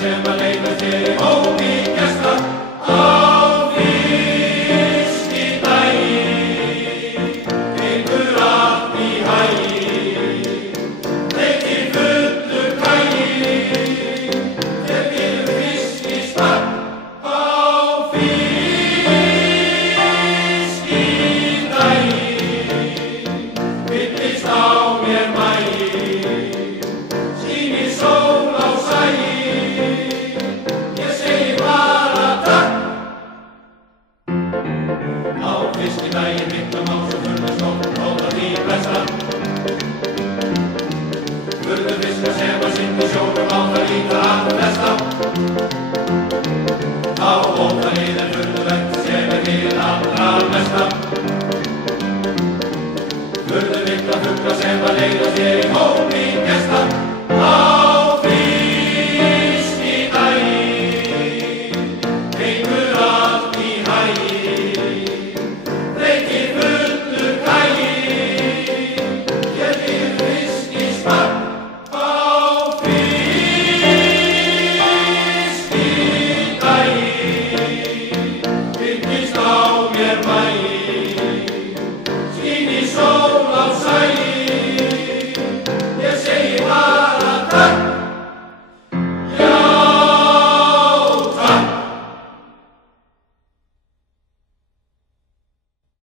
sem að leiða þér í hópi gesta á fiskidaginn. Gengur allt í haginn, reykir fullur kraginn, þeir bíður fiskistakk á fiskidaginn. Fyllist á mér maginn, sýnir sól á sæinn, ég segi bara takk. Á fiskidaginn mikla má svo furðustótt róta því flesta. Furðufiskar sem að synda í sjónum á það líka að flesta. Þá óttanið furðuvert sem hið allra mesta. Furðumikla fugla sem að leiða þér í hópi